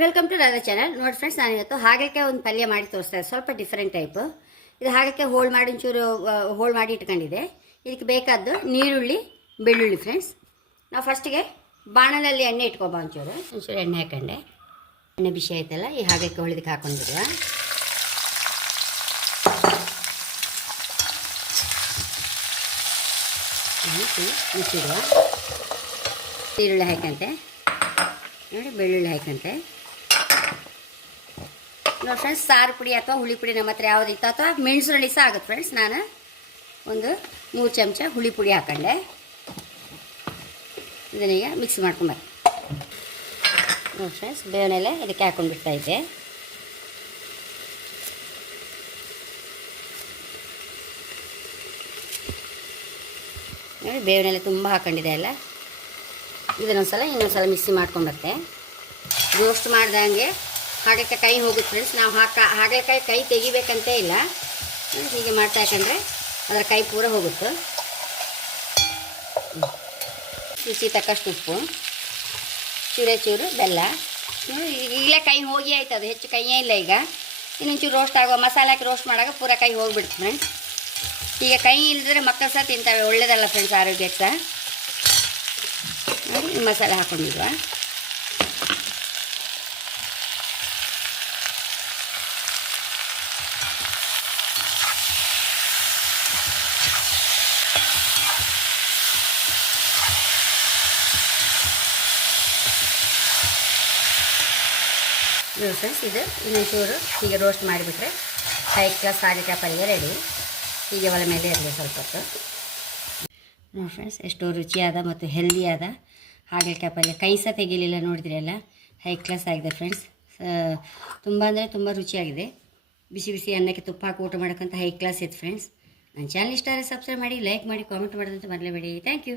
Welcome to ನನ್ನ channel ನೋಡಿ friends ನಾನು ಇವತ್ತು ಹಾಗಲಕ್ಕೆ ಒಂದು ಪಲ್ಯ ಮಾಡಿ ತೋರಿಸ್ತಾ ಸ್ವಲ್ಪ ಡಿಫ್ರೆಂಟ್ ಟೈಪು ಇದು ಹಾಗಲಕ್ಕೆ ಹೋಳು ಮಾಡಿ ಒಂಚೂರು ಹೋಳು ಮಾಡಿ ಇಟ್ಕೊಂಡಿದೆ ಇದಕ್ಕೆ ಬೇಕಾದ್ದು ನೀರುಳ್ಳಿ, ಬೆಳ್ಳುಳ್ಳಿ ಫ್ರೆಂಡ್ಸ್ ನಾವು ಫಸ್ಟಿಗೆ ಬಾಣಲಲ್ಲಿ ಎಣ್ಣೆ ಇಟ್ಕೊಬ ಒಂಚೂರು. ಒಂಚೂರು ಎಣ್ಣೆ ಹಾಕೊಂಡೆ. ಎಣ್ಣೆ ಬಿಸಿ ಆಯ್ತಲ್ಲ, ಈ ಹಾಗಲಕ್ಕೆ ಹೊಳಿದಕ್ಕೆ ಹಾಕೊಂಡಿರುವ. ಮುಚ್ಚಿಡುವ ಈರುಳ್ಳಿ ಹಾಕಂತೆ. ನೋಡಿ, ಬೆಳ್ಳುಳ್ಳಿ ಹಾಕಂತೆ. ನೋಡಿ ಫ್ರೆಂಡ್ಸ್ ಸಾರು ಪುಡಿ ಅಥವಾ ಹುಳಿ ಪುಡಿ ನಮ್ಮ ಹತ್ರ ಯಾವ್ದು ಇತ್ತು ಅಥವಾ ಮೆಣಸುಳ್ಳಿ ಸಹ ಆಗುತ್ತೆ ಫ್ರೆಂಡ್ಸ್ ನಾನು ಒಂದು ಮೂರು ಚಮಚ ಹುಳಿ ಪುಡಿ ಹಾಕೊಂಡೆ. ಇದನ್ನೀಗ ಮಿಕ್ಸ್ ಮಾಡ್ಕೊಂಬರ್ತೀನಿ. ನೋಡಿ ಫ್ರೆಂಡ್ಸ್ ಬೇವನೆಲೆ ಇದಕ್ಕೆ ಹಾಕೊಂಡು ಬಿಡ್ತಾ ಇದ್ದೆ. ನೋಡಿ, ಬೇವಿನೆಲೆ ತುಂಬ ಹಾಕೊಂಡಿದೆ ಅಲ್ಲ. ಇದನ್ನೊಂದ್ಸಲ ಇನ್ನೊಂದ್ಸಲ ಮಿಕ್ಸಿ ಮಾಡ್ಕೊಂಬರ್ತೆ ರೋಸ್ಟ್ ಮಾಡ್ದಂಗೆ ಹಾಗಲಕಾಯಿ ಕೈ ಹೋಗುತ್ತೆ ಫ್ರೆಂಡ್ಸ್ ನಾವು ಹಾಕ ಹಾಗಲಕಾಯಿ ಕೈ ತೆಗಿಬೇಕಂತ ಇಲ್ಲ. ಹೀಗೆ ಮಾಡ್ತಾ ಯಾಕಂದರೆ ಅದರ ಕೈ ಪೂರ ಹೋಗುತ್ತೆ. ಶುಚಿ ತಕ್ಕಷ್ಟು ಉಪ್ಪು, ಚೂರೆ ಚೂರು ಬೆಲ್ಲ. ಈಗಲೇ ಕೈ ಹೋಗಿ ಆಯ್ತು ಅದು, ಹೆಚ್ಚು ಕೈಯೇ ಇಲ್ಲ ಈಗ. ಇನ್ನೊಂಚೂರು ರೋಸ್ಟ್ ಆಗುವ, ಮಸಾಲೆ ಹಾಕಿ ರೋಸ್ಟ್ ಮಾಡಾಗ ಪೂರ ಕೈ ಹೋಗ್ಬಿಡುತ್ತೆ ಫ್ರೆಂಡ್ಸ್ ಈಗ ಕೈ ಇಲ್ಲದ್ರೆ ಮಕ್ಕಳು ಸಹ ತಿಂತಾವೆ ಒಳ್ಳೇದಲ್ಲ ಫ್ರೆಂಡ್ಸ್ ಆರೋಗ್ಯಕ್ಕೆ ಸಹ. ಮಸಾಲೆ ಹಾಕೊಂಡಿದ್ವ ನೋಡಿ ಫ್ರೆಂಡ್ಸ್ ಇದು. ಇನ್ನೊಂಚೂರು ಹೀಗೆ ರೋಸ್ಟ್ ಮಾಡಿಬಿಟ್ರೆ ಹೈ ಕ್ಲಾಸ್ ಹಾಗಲಕಾಯಿ ಪಲ್ಯ ರೆಡಿ ಹೀಗೆ ಒಲೆ ಮೇಲೆ ಇರಲಿ ಸ್ವಲ್ಪ ಹೊತ್ತು. ನೋಡಿ ಫ್ರೆಂಡ್ಸ್ ಎಷ್ಟೋ ರುಚಿಯಾದ ಮತ್ತು ಹೆಲ್ದಿಯಾದ ಹಾಗಲಕಾಯಿ ಪಲ್ಯ ಕೈ ಸಹ ತೆಗಿಲಿಲ್ಲ ನೋಡಿದ್ರಲ್ಲ ಹೈ ಕ್ಲಾಸ್ ಆಗಿದೆ ಫ್ರೆಂಡ್ಸ್ ತುಂಬ ಅಂದರೆ ತುಂಬ ರುಚಿಯಾಗಿದೆ. ಬಿಸಿ ಬಿಸಿ ಅನ್ನಕ್ಕೆ ತುಪ್ಪ ಹಾಕಿ ಊಟ ಮಾಡೋಕ್ಕಂತ ಹೈ ಕ್ಲಾಸ್ ಇತ್ತು ಫ್ರೆಂಡ್ಸ್ ನನ್ನ ಚಾನಲ್ ಇಷ್ಟ ಆದರೆ ಸಬ್ಸ್ಕ್ರೈಬ್ ಮಾಡಿ ಲೈಕ್ ಮಾಡಿ ಕಾಮೆಂಟ್ ಮಾಡೋದಂತ ಮರಲೇಬೇಡಿ. Thank you